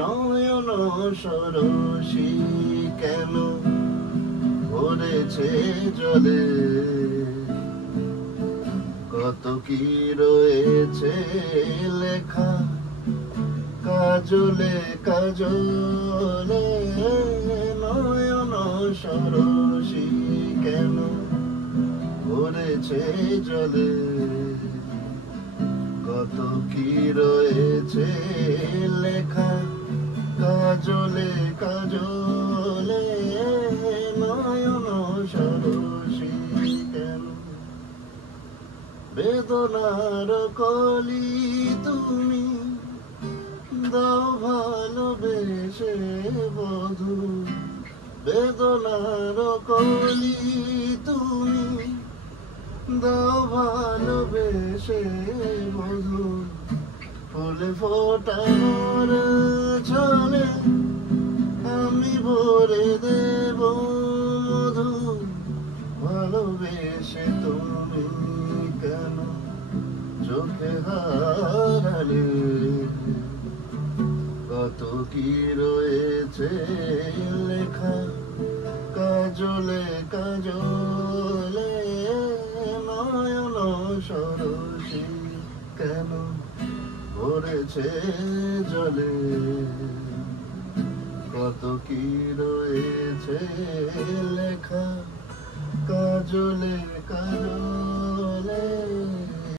নয়ন সরসী কেন ভরেছে জলে, কত কি রয়েছে লেখা কাজলে কাজলে। নয়ন সরসী কেন ভরেছে জলে, কত কি রয়েছে লেখা কাজলে কাজলে। নয়ন সরসী কেন, বেদনার কলি তুমি দাও ভালোবেসে বধু, বেদনার কলি তুমি দাও ভালোবেসে বধু। ফুল ফোটানোর ছলে আমি ভরে দেব মধু, ভালোবেসে তুমি কেন চোখে হারালে, কত কি রয়েছে লেখা কাজলে কাজলে। নয়ন সরসী কেন ভরেছে জলে, কত কি রয়েছে লেখা কাজলে কাজলে।